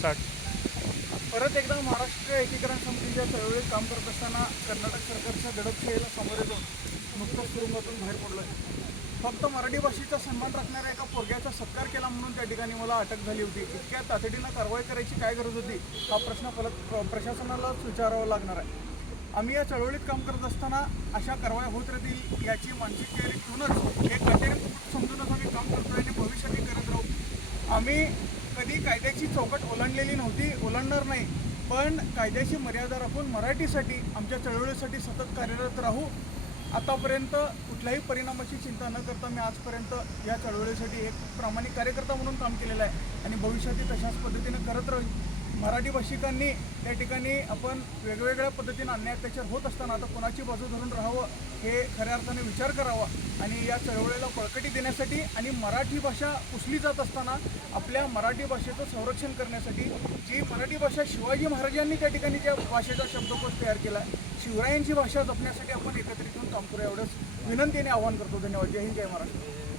Start. परत एकदा महाराष्ट्र एकीकरण समितीच्या चळवळीत काम करत असताना कर्नाटक सरकारच्या दडपशाहीला सामोरे जाऊन नुकतंच तुरुंगातून बाहेर पडलो आहे. फक्त मराठी भाषेचा सन्मान राखणाऱ्या एका पोरग्याचा सत्कार केला म्हणून त्या ठिकाणी मला अटक झाली होती. इतक्या तातडीनं कारवाई करायची काय गरज होती हा प्रश्न प्रशासनालाच विचारावा लागणार आहे. आम्ही या चळवळीत काम करत असताना अशा कारवाया होत राहतील याची मानसिक तयारी ठेवूनच एक कठीण समजूनच आम्ही काम करतोय आणि भविष्यातही करत राहू. आम्ही कधी कायद्याची चौकट ओलांडलेली नव्हती, ओलांडणार नाही, पण कायद्याची मर्यादा राखून मराठीसाठी आमच्या चळवळीसाठी सतत कार्यरत राहू. आतापर्यंत कुठल्याही परिणामाची चिंता न करता मी आजपर्यंत या चळवळीसाठी एक प्रामाणिक कार्यकर्ता म्हणून काम केलेलं आहे आणि भविष्यातही तशाच पद्धतीनं करत राहील. मराठी भाषिकांनी त्या ठिकाणी आपण वेगवेगळ्या पद्धतीनं अन्याय अत्याचार होत असताना आता कोणाची बाजू धरून राहावं हे खऱ्या अर्थाने विचार करावा आणि या चळवळीला बळकटी देण्यासाठी आणि मराठी भाषा पुसली जात असताना आपल्या मराठी भाषेचं संरक्षण करण्यासाठी जी मराठी भाषा शिवाजी महाराजांनी त्या ठिकाणी ज्या भाषेचा शब्दकोश तयार केला शिवरायांची भाषा जपण्यासाठी आपण एकत्रित होऊन काम करूया एवढंच विनंतीने आवाहन करतो. धन्यवाद. जय हिंद, जय महाराष्ट्र.